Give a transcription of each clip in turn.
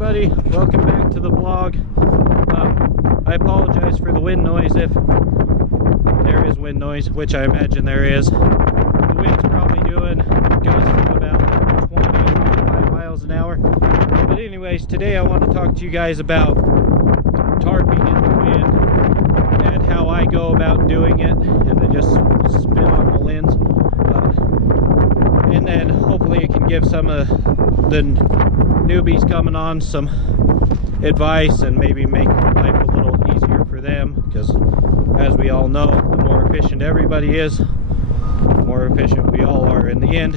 everybody, welcome back to the vlog. I apologize for the wind noise if there is wind noise, which I imagine there is. The wind's probably doing gusts of about 20-25 miles an hour. But anyways, today I want to talk to you guys about tarping in the wind and how I go about doing it, and then just spin on the lens. And then hopefully it can give some of the newbies coming on some advice and maybe make life a little easier for them, because as we all know, the more efficient everybody is, the more efficient we all are in the end.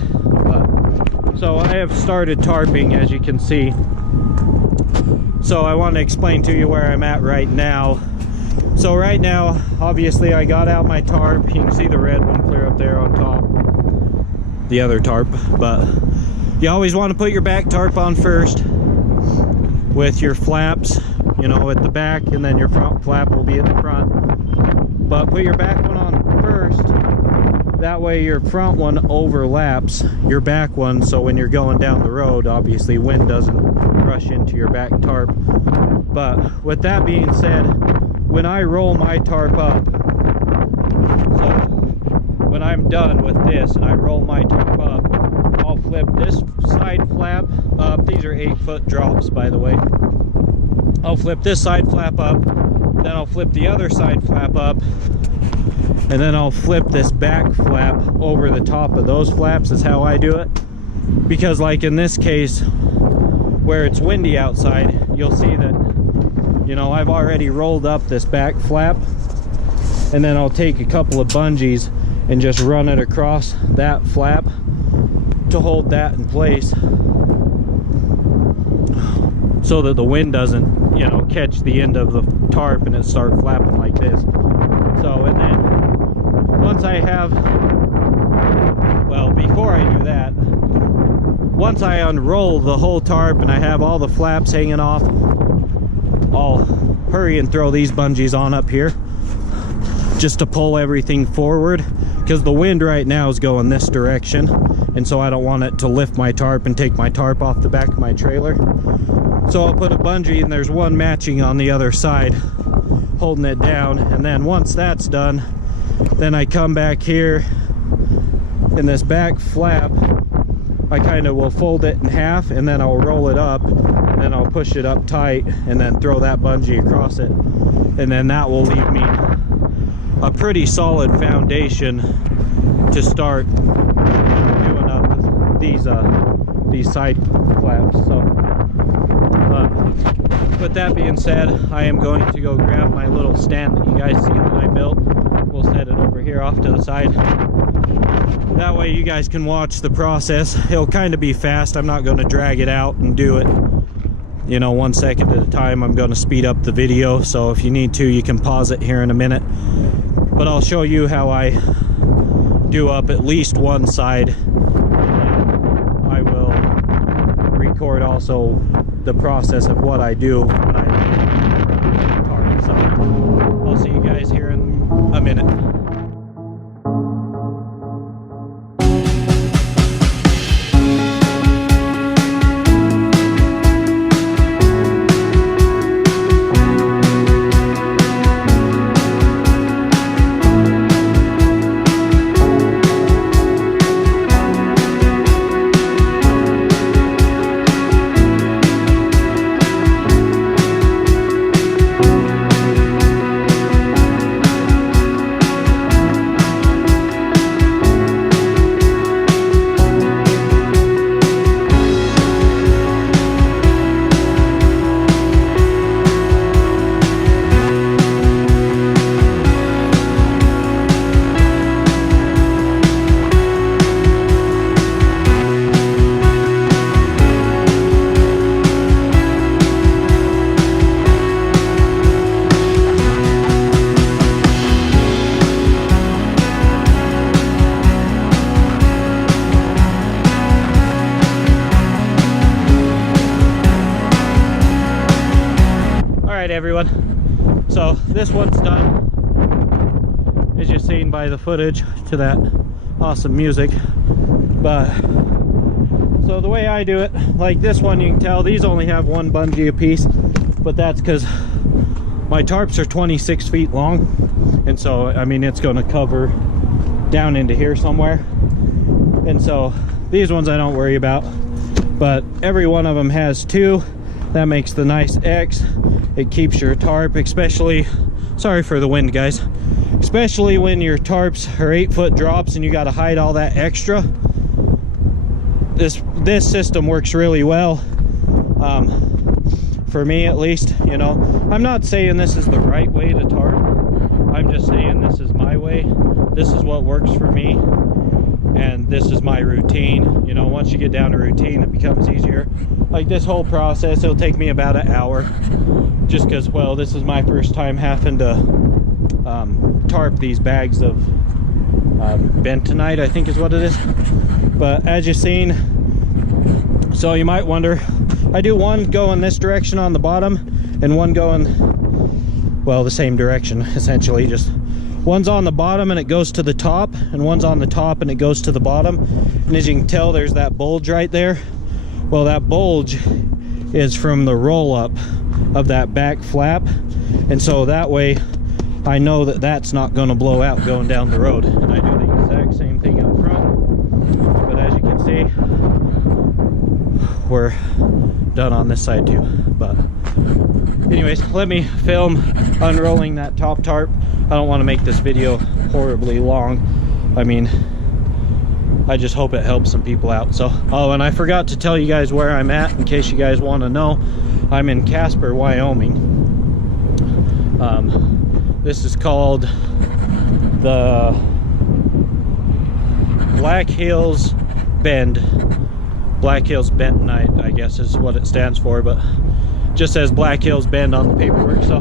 So I have started tarping, as you can see. So I want to explain to you where I'm at right now. So right now, obviously I got out my tarp. You can see the red one clear up there on top, the other tarp. But you always want to put your back tarp on first with your flaps, you know, at the back, and then your front flap will be at the front. But put your back one on first, that way your front one overlaps your back one, so when you're going down the road, obviously wind doesn't rush into your back tarp. But with that being said, when I roll my tarp up, so when I'm done with this and I roll my tarp up, I'll flip this side flap up. These are 8-foot drops, by the way. I'll flip this side flap up, then I'll flip the other side flap up, and then I'll flip this back flap over the top of those flaps, is how I do it. Because like in this case, where it's windy outside, you'll see that, you know, I've already rolled up this back flap, and then I'll take a couple of bungees and just run it across that flap to hold that in place, so that the wind doesn't, you know, catch the end of the tarp and it start flapping like this. So, and then once I have, well, before I do that, once I unroll the whole tarp and I have all the flaps hanging off, I'll hurry and throw these bungees on up here just to pull everything forward, because the wind right now is going this direction, and so I don't want it to lift my tarp and take my tarp off the back of my trailer. So I'll put a bungee, and there's one matching on the other side holding it down. And then once that's done, then I come back here in this back flap, I kind of will fold it in half, and then I'll roll it up, and then I'll push it up tight, and then throw that bungee across it, and then that will leave me a pretty solid foundation to start doing up these side flaps. So with that being said, I am going to go grab my little stand that you guys see that I built. We'll set it over here off to the side. That way you guys can watch the process. It'll kind of be fast. I'm not going to drag it out and do it, you know, 1 second at a time. I'm going to speed up the video, so if you need to, you can pause it here in a minute. But I'll show you how I do up at least one side. I will record also the process of what I do when I tarp. So I'll see you guys here in a minute. Alright everyone, so this one's done, as you've seen by the footage to that awesome music. But so So the way I do it, like this one, you can tell these only have one bungee a piece, but that's because my tarps are 26 feet long, and so I mean it's going to cover down into here somewhere, and so these ones I don't worry about, but every one of them has two. That makes the nice X. It keeps your tarp, especially, sorry for the wind guys, especially when your tarps are 8-foot drops and you got to hide all that extra. This system works really well, for me at least. You know, I'm not saying this is the right way to tarp, I'm just saying this is my way. This is what works for me, and this is my routine. You know, once you get down to routine, it becomes easier. Like this whole process, it'll take me about an hour, just because, well, this is my first time having to tarp these bags of bentonite, I think is what it is. But as you've seen, so you might wonder, I do one go in this direction on the bottom and one going, well, the same direction essentially. Just one's on the bottom and it goes to the top, and one's on the top and it goes to the bottom. And as you can tell, there's that bulge right there. Well, that bulge is from the roll up of that back flap, and so that way I know that that's not going to blow out going down the road. And I do the exact same thing up front, but as you can see, we're done on this side too. But anyways, let me film unrolling that top tarp. I don't want to make this video horribly long. I mean, I just hope it helps some people out. So, oh, and I forgot to tell you guys where I'm at, in case you guys want to know. I'm in Casper, Wyoming. This is called the Black Hills Bend. Black Hills Bentonite, I guess is what it stands for, but just says Black Hills Bend on the paperwork. So,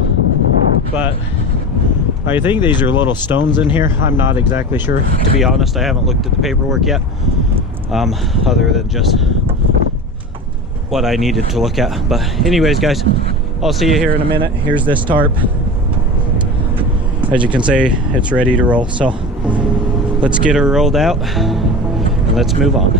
but I think these are little stones in here. I'm not exactly sure, to be honest. I haven't looked at the paperwork yet, other than just what I needed to look at. But anyways guys, I'll see you here in a minute. Here's this tarp. As you can see, it's ready to roll. So let's get her rolled out and let's move on.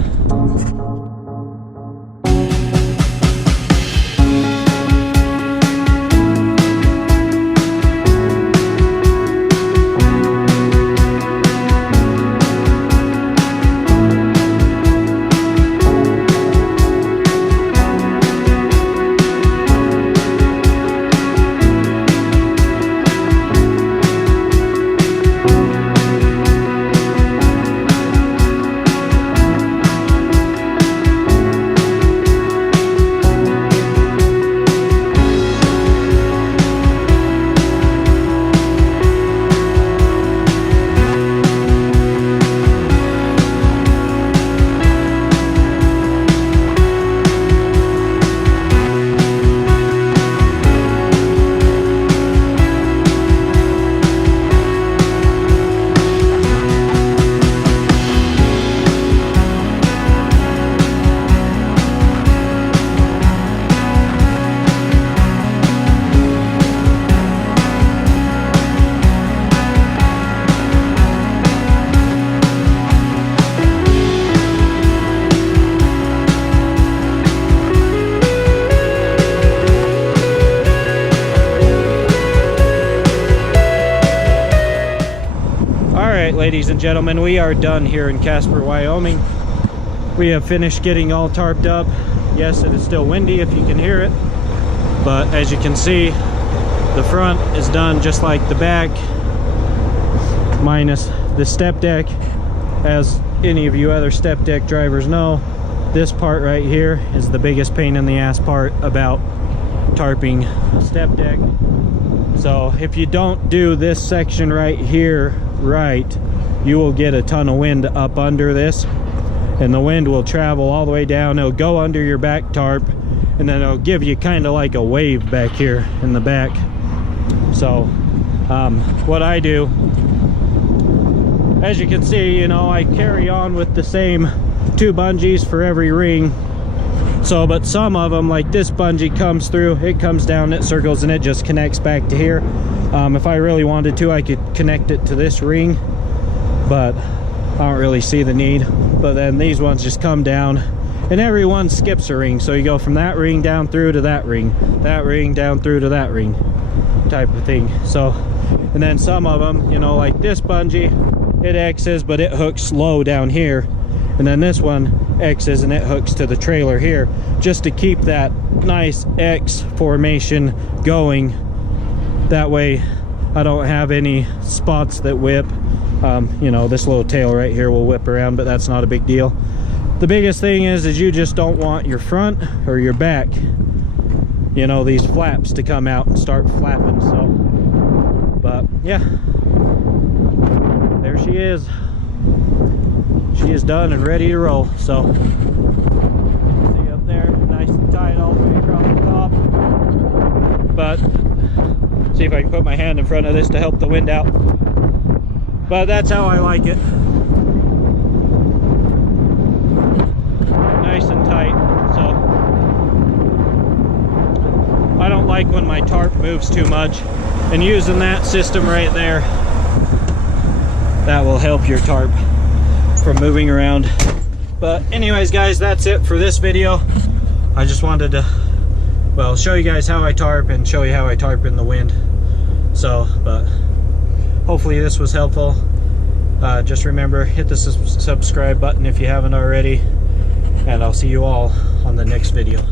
Ladies and gentlemen, we are done here in Casper, Wyoming. We have finished getting all tarped up. Yes, it is still windy if you can hear it, but as you can see, the front is done just like the back, minus the step deck. As any of you other step deck drivers know, this part right here is the biggest pain in the ass part about tarping step deck. So if you don't do this section right here right, you will get a ton of wind up under this, and the wind will travel all the way down. It'll go under your back tarp, and then it'll give you kind of like a wave back here in the back. So what I do, as you can see, you know, I carry on with the same 2 bungees for every ring. So, but some of them, like this bungee comes through, it comes down, it circles, and it just connects back to here. If I really wanted to, I could connect it to this ring, but I don't really see the need. But then these ones just come down and every one skips a ring, so you go from that ring down through to that ring down through to that ring type of thing. So, and then some of them, you know, like this bungee, it X's but it hooks low down here, and then this one X's and it hooks to the trailer here, just to keep that nice X formation going. That way I don't have any spots that whip. You know, this little tail right here will whip around, but that's not a big deal. The biggest thing is you just don't want your front or your back, you know, these flaps to come out and start flapping. So, but yeah, there she is. She is done and ready to roll. So, see up there, nice and tight all the way across the top. But see if I can put my hand in front of this to help the wind out. But that's how I like it. Nice and tight. So I don't like when my tarp moves too much, and using that system right there, that will help your tarp from moving around. But anyways guys, that's it for this video. I just wanted to, well, show you guys how I tarp and show you how I tarp in the wind. So, but hopefully this was helpful. Just remember, hit the subscribe button if you haven't already, and I'll see you all on the next video.